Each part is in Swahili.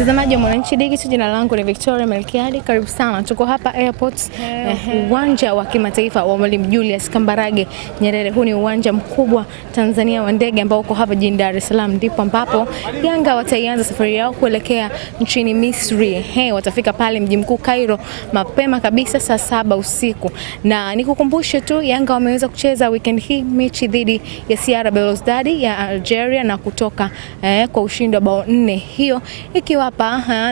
Mtazamaji wa Mwananchi Digital, jina langu ni Victoria Melkiadi. Karibu sana. Tuko hapa airport, uwanja wa kimataifa wa Mwalimu Julius Kambarage Nyerere. Huu ni uwanja mkubwa Tanzania wa ndege ambao uko hapa jijini Dar es Salaam, ndipo ambapo Yanga wataianza safari yao kuelekea nchini Misri. Watafika pale mji mkuu Cairo mapema kabisa saa 7 usiku. Na nikukumbushe tu, Yanga wameweza kucheza weekend hii mechi dhidi ya CR Belouizdad ya Algeria na kutoka kwa ushindi wa bao 4. Hiyo ikiwapa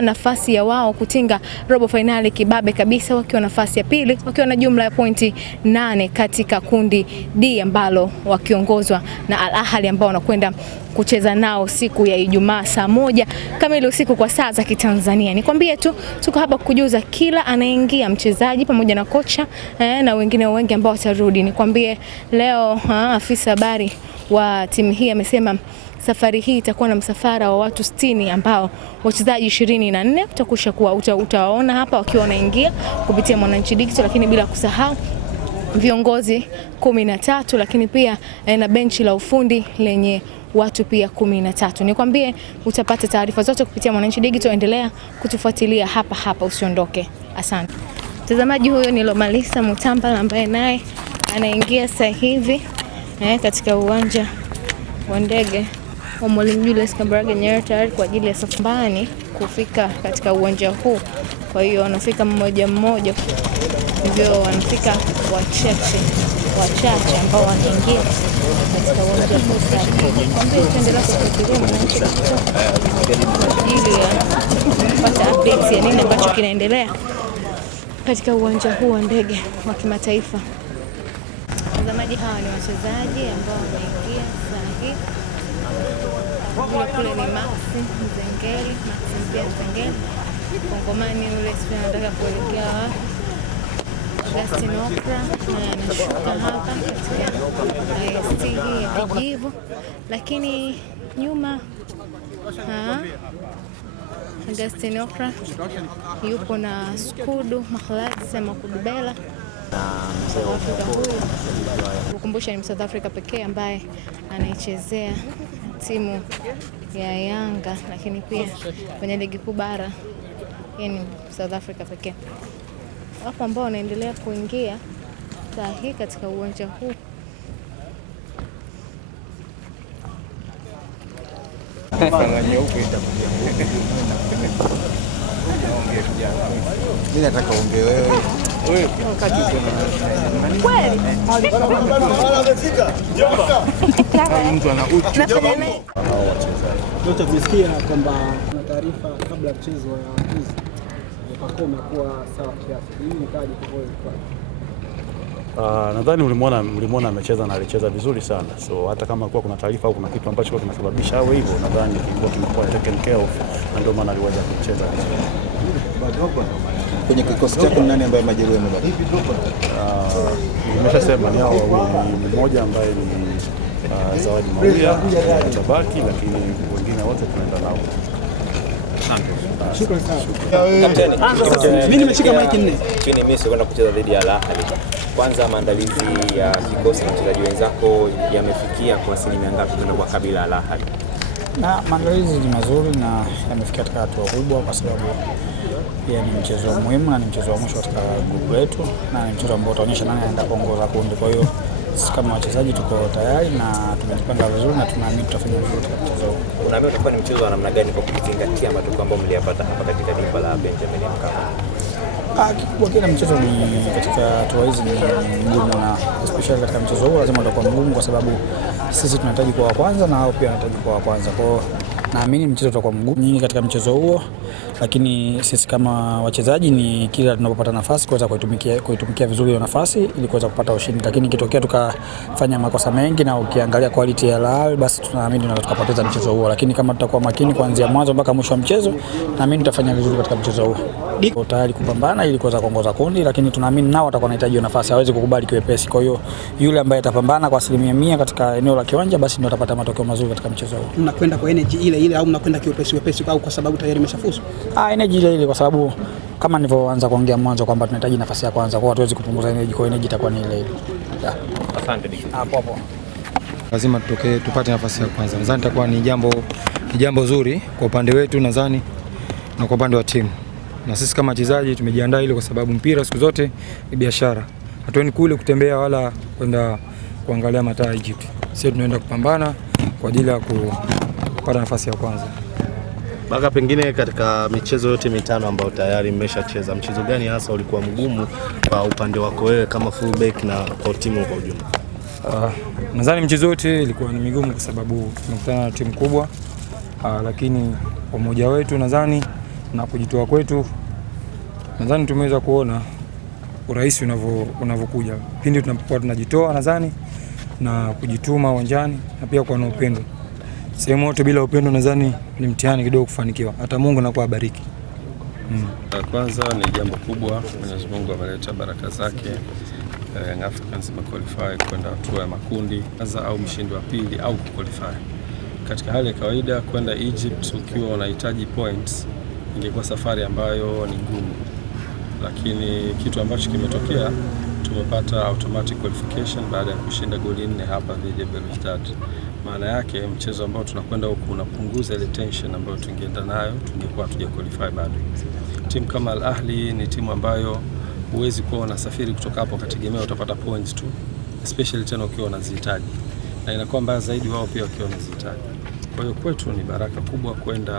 nafasi ya wao kutinga robo finali kibabe kabisa, wakiwa nafasi ya pili, wakiwa na jumla ya pointi 8 katika kundi D ambalo wakiongozwa na Al Ahly ambao wanakwenda kucheza nao siku ya Ijumaa saa 1 kamili usiku kwa saa za Kitanzania. Nikwambie tu, tuko hapa kujuza kila anaingia, mchezaji pamoja na kocha na wengine wengi ambao watarudi. Nikwambie leo afisa habari wa timu hii amesema safari hii itakuwa na msafara wa watu 60 ambao wachezaji 24 utakusha kuwa utawaona hapa wakiwa wanaingia kupitia Mwananchi Digital, lakini bila kusahau viongozi 13, lakini pia na benchi la ufundi lenye watu pia 13. Nikwambie utapata taarifa zote kupitia Mwananchi Digital. Endelea kutufuatilia hapa, usiondoke. Asante. Mtazamaji, huyo ni Lomalisa Mutambala ambaye naye anaingia sasa hivi katika uwanja wa ndege wa Mwalimu Julius Kambarage Nyerere, tayari kwa ajili ya safari kufika katika uwanja huu. Kwa hiyo wanafika mmoja mmoja, hivyo wanafika wachache ambao wanaingia katika uwanja huu. Kwambie tuendelea kufuatilia Mwananchi kwa ajili ya kupata updates ya nini ambacho kinaendelea katika uwanja huu wa ndege wa kimataifa. Watazamaji, hawa ni wachezaji ambao wameingia sasa hivi. Kule ni Maxi Nzengeli, Kongomani yule sasa anataka kuelekea wapi? Augustine Okra anashuka hapa katika IST hii ya kijivu, lakini nyuma Augustine Okra yupo na Skudu Makhaladze Makudubela. Kukumbusha ni South Africa pekee ambaye anaichezea timu ya Yanga, lakini pia kwenye ligi kuu bara ni South Africa pekee. Wapo ambao wanaendelea kuingia sahihi katika uwanja huu. Mimi nataka uongee wewe. Kweli? Mtu ana uchu. Yote tumesikia kwamba kuna taarifa kabla ya mchezo wa hizi Pacome kuwa sawa kiasi. Hii nikaje kwa nadhani ulimwona amecheza na alicheza vizuri sana. So hata kama kulikuwa kuna taarifa au kuna kitu ambacho kinasababisha au hivyo, nadhani kilikuwa kimekuwa taken care of, na ndio maana aliweza kucheza vizuri. Kwenye kikosi chako nani ambaye majeruhi amebaki? Nimeshasema ni hao wawili, mmoja ambaye ni Zawadi Mawia atabaki, lakini wengine wote tunaenda nao. Shukrani sana. Kapteni, mimi nimeshika maiki 4. Chini Misri kwenda kucheza dhidi ya Al Ahly. Kwanza, maandalizi ya kikosi na wachezaji wenzako yamefikia kwa asilimia ngapi kwenda kwa kabila Al Ahly? Na maandalizi ni mazuri na yamefikia katika hatua kubwa, kwa sababu pia ni mchezo muhimu na ni mchezo wa mwisho katika grupu letu, na ni mchezo ambao utaonyesha nani anaenda kuongoza kundi. Kwa hiyo sisi kama wachezaji tuko tayari na tumejipanga vizuri na tunaamini tutafanya vizuri katika mchezo huu. Unaamini utakuwa ni mchezo wa namna gani kwa kuzingatia matokeo ambayo mliyapata hapa katika dimba la Benjamin Mkapa? Kikubwa kila mchezo ni katika hatua hizi ni ngumu, na especially katika mchezo huu lazima utakuwa mgumu, kwa sababu sisi tunahitaji kuwa wa kwanza na wao pia wanahitaji kuwa wa kwanza. Kwa hiyo naamini mchezo utakuwa mgumu nyingi katika mchezo huo, lakini sisi kama wachezaji ni kila tunapopata nafasi kuweza kuitumikia vizuri hiyo nafasi ili kuweza kupata ushindi. Lakini ikitokea tukafanya makosa mengi na ukiangalia quality ya Al Ahly, basi tunaamini tunaweza tukapoteza mchezo huo. Lakini kama tutakuwa makini kuanzia mwanzo mpaka mwisho wa mchezo, naamini tutafanya vizuri katika mchezo huo. Tuko tayari kupambana ili kuweza kuongoza kundi, lakini tunaamini nao watakuwa wanahitaji hiyo nafasi, hawezi kukubali kiwepesi. Kwa hiyo yule ambaye atapambana kwa 100% katika eneo la kiwanja, basi ndio atapata matokeo mazuri katika mchezo huo. Mnakwenda kwa energy ile au mnakwenda kiwepesi au kwa sababu tayari mmeshafuzu? Energy ile kwa sababu kama nilivyoanza kuongea mwanzo kwamba tunahitaji nafasi ya kwanza, kwa hatuwezi kupunguza energy, kwa energy itakuwa ni ile. Asante. Hapo. Lazima tupate nafasi ya kwanza. Nadhani itakuwa ni jambo zuri kwa upande wetu. Nadhani na kwa upande wa timu. Na sisi kama wachezaji tumejiandaa ile kwa sababu mpira siku zote ni biashara. Hatuendi kule kutembea wala kwenda kuangalia mataa Egypt. Sisi tunaenda kupambana kwa ajili ya kupata nafasi ya kwanza. Baka, pengine katika michezo yote mitano ambayo tayari mmeshacheza, mchezo gani hasa ulikuwa mgumu kwa upande wako wewe kama fullback na kwa timu kwa ujumla? Nadhani mchezo yote ilikuwa ni migumu kwa sababu tumekutana na timu kubwa, lakini umoja wetu nadhani na kujitoa kwetu nadhani tumeweza kuona urahisi unavyokuja pindi tunapokuwa tunajitoa nadhani na kujituma uwanjani na pia kwa na upendo. Sehemu yote bila upendo nadhani ni mtihani kidogo kufanikiwa. Hata Mungu anakuwa bariki. Kwanza ni jambo kubwa, Mwenyezi Mungu ameleta baraka zake. Young Africans qualify kwenda hatua ya makundi kwanza au mshindi wa pili au qualify. Katika hali ya kawaida kwenda Egypt ukiwa unahitaji points ingekuwa safari ambayo ni ngumu, lakini kitu ambacho kimetokea, tumepata automatic qualification baada ya kushinda goli 4 hapa dhidi ya Belouizdad. Maana yake mchezo ambao tunakwenda huku unapunguza ile tension ambayo tungeenda nayo tungekuwa tuja qualify bado. Timu kama Al Ahly ni timu ambayo huwezi kuwa unasafiri kutoka hapo kategemea utapata points tu, especially tena ukiwa unazihitaji, na inakuwa mbaya zaidi wao pia wakiwa wanazihitaji. Kwa hiyo kwetu ni baraka kubwa kwenda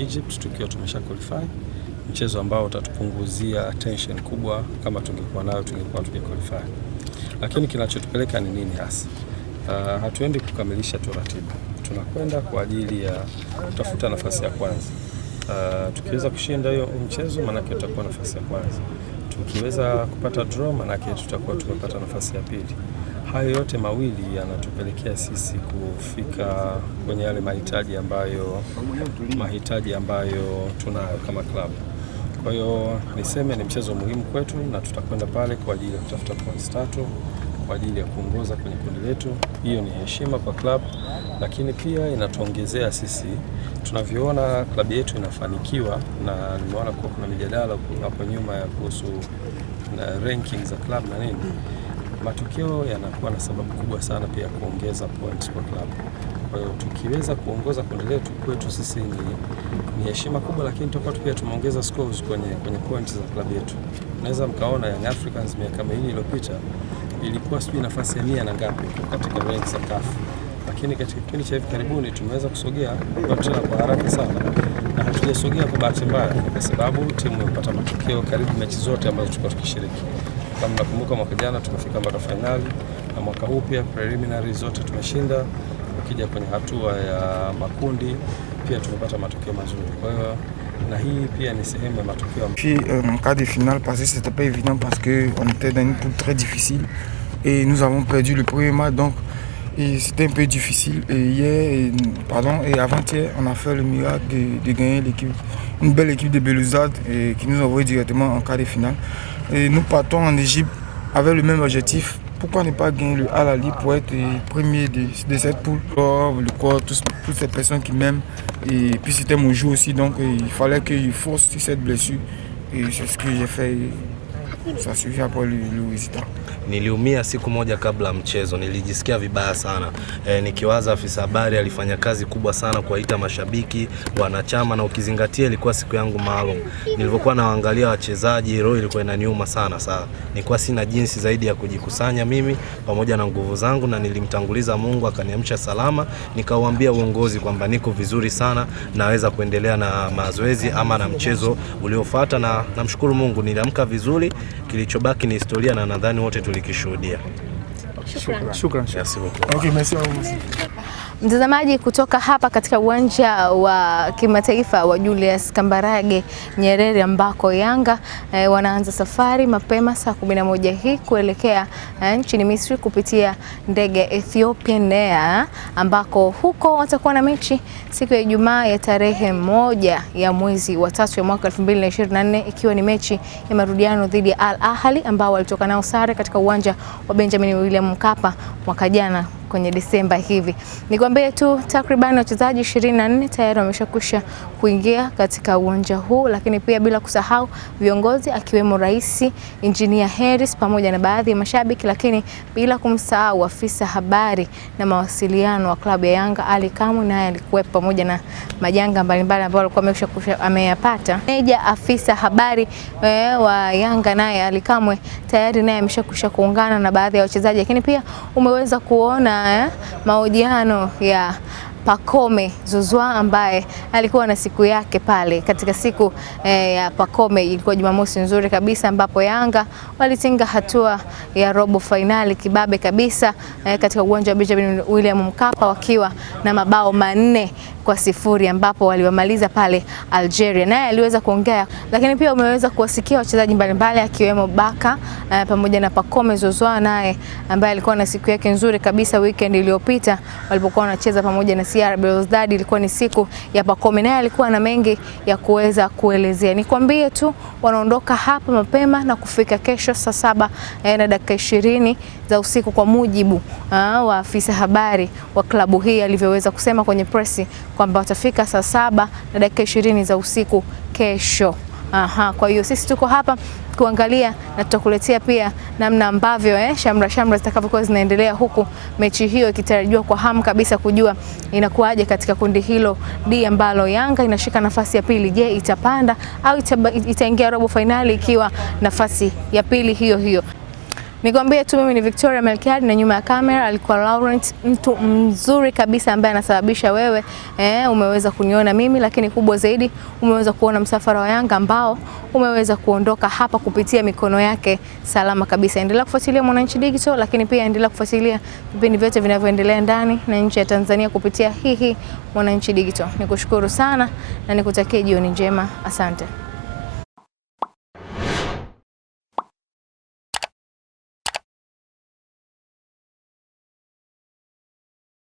Egypt tukiwa tumesha qualify, mchezo ambao utatupunguzia tension kubwa. Kama tungekuwa nayo tungekuwa tuja qualify. Lakini kinachotupeleka ni nini hasa? Hatuendi kukamilisha tu ratiba, tunakwenda kwa ajili ya kutafuta nafasi ya kwanza. Tukiweza kushinda hiyo mchezo manake tutakuwa nafasi ya kwanza, tukiweza kupata draw manake tutakuwa tumepata nafasi ya pili. Hayo yote mawili yanatupelekea sisi kufika kwenye yale mahitaji ambayo tunayo kama club. Kwa hiyo niseme ni mchezo muhimu kwetu na tutakwenda pale kwa ajili ya kutafuta points 3 kwa ajili ya kuongoza kwenye kundi letu. Hiyo ni heshima kwa club, lakini pia inatuongezea sisi tunavyoona klabu yetu inafanikiwa, na nimeona kuwa kuna mijadala hapo nyuma ya kuhusu ranking za club na nini. Matokeo yanakuwa na sababu kubwa sana pia kuongeza points kwa club. Kwa hiyo tukiweza kuongoza kundi letu, kwetu sisi ni heshima kubwa, lakini tutakuwa pia tumeongeza scores kwenye points za club yetu. Naweza mkaona Young Africans miaka miwili iliyopita ilikuwa sijui nafasi ya 100 na ngapi katika ranks za CAF, lakini katika kipindi cha hivi karibuni tumeweza kusogea kwa haraka sana, na hatujasogea kwa bahati mbaya, kwa sababu timu imepata matokeo karibu mechi zote ambazo tulikuwa tukishiriki. Kama nakumbuka mwaka jana tumefika mpaka finali, na mwaka huu pia preliminary zote tumeshinda. Ukija kwenye hatua ya makundi pia tumepata matokeo mazuri. Kwa hiyo na hii pia ni sehemu ya matokeo. Puis en quart de finale, parce que c'était pas évident parce que on était dans une poule très difficile et nous avons perdu le premier match, donc c'était un peu difficile. Et avant-hier, on a fait le miracle de gagner une belle équipe de Belouizdad qui nous a envoyé directement en quart de finale. Et nous partons en Égypte avec le même objectif. Pourquoi ne pas gagner le Al Ahly pour être premier de cette poule? Le corps, toutes ces personnes qui m'aiment. Et puis c'était mon jour aussi, donc il fallait qu'il force cette blessure. Et c'est ce que j'ai fait. Ça suffit après le résultat. Niliumia siku moja kabla mchezo, nilijisikia vibaya sana. Nikiwaza afisa habari alifanya kazi kubwa sana kuwaita mashabiki, wanachama, na ukizingatia ilikuwa siku yangu maalum. Nilipokuwa naangalia wachezaji, roho ilikuwa inaniuma sana. Nilikuwa sina jinsi zaidi ya kujikusanya mimi pamoja na nguvu zangu, na nilimtanguliza Mungu akaniamsha salama. Nikauambia uongozi kwamba niko vizuri sana, naweza kuendelea na mazoezi ama na mchezo uliofuata, na namshukuru Mungu niliamka vizuri. Kilichobaki ni historia na nadhani wote tulikishuhudia. Shukran. Okay, merci. Mtazamaji, kutoka hapa katika uwanja wa kimataifa wa Julius Kambarage Nyerere ambako Yanga wanaanza safari mapema saa 11 hii kuelekea nchini Misri kupitia ndege ya Ethiopian Air, ambako huko watakuwa na mechi siku ya Ijumaa ya tarehe 1 ya mwezi wa 3 ya mwaka 2024, ikiwa ni mechi ya marudiano dhidi ya Al Ahly ambao walitoka nao sare katika uwanja wa Benjamin William Mkapa mwaka jana kwenye Desemba hivi. Nikwambie tu takriban wachezaji 24 tayari wameshakwisha kuingia katika uwanja huu, lakini pia bila kusahau viongozi akiwemo Rais Engineer Harris pamoja na baadhi ya mashabiki, lakini bila kumsahau afisa habari na mawasiliano wa klabu ya Yanga Ali Kamwe, naye alikuwa pamoja na majanga mbalimbali ambayo alikuwa ameyapata. Meja afisa habari wa Yanga naye Ali Kamwe tayari naye ameshakwisha kuungana na baadhi ya wachezaji, lakini pia umeweza kuona mahojiano ya Pacome Zouzoua ambaye alikuwa na siku yake pale. Katika siku ya Pacome ilikuwa Jumamosi nzuri kabisa ambapo Yanga walitinga hatua ya robo finali kibabe kabisa katika uwanja wa Benjamin William Mkapa wakiwa na mabao 4-0 ambapo waliwamaliza pale Algeria. Naye aliweza kuongea, lakini pia umeweza kuwasikia wachezaji mbalimbali akiwemo Baka pamoja na Pacome Zouzoua naye ambaye alikuwa na siku yake nzuri kabisa weekend iliyopita walipokuwa wanacheza pamoja na CR Belouizdad. Ilikuwa ni siku ya Pacome, naye alikuwa na mengi ya kuweza kuelezea. Nikwambie tu wanaondoka hapa mapema na kufika kesho saa 7 na dakika 20 za usiku kwa mujibu wa afisa habari wa klabu hii alivyoweza kusema kwenye presi kwamba watafika saa 7 na dakika 20 za usiku kesho. Kwa hiyo sisi tuko hapa kuangalia na tutakuletea pia namna ambavyo shamra zitakavyokuwa zinaendelea, huku mechi hiyo ikitarajiwa kwa hamu kabisa kujua inakuaje katika kundi hilo D ambalo Yanga inashika nafasi ya pili. Je, itapanda au itaingia robo finali ikiwa nafasi ya pili hiyo? Nikwambie tu mimi ni Victoria Melkiadi na nyuma ya kamera alikuwa Laurent, mtu mzuri kabisa ambaye anasababisha wewe umeweza kuniona mimi, lakini kubwa zaidi umeweza kuona msafara wa Yanga ambao umeweza kuondoka hapa kupitia mikono yake salama kabisa. Endelea kufuatilia Mwananchi Digital, lakini pia endelea kufuatilia vipindi vyote vinavyoendelea ndani na nje ya Tanzania kupitia hii Mwananchi Digital. Nikushukuru sana na nikutakie jioni njema. Asante.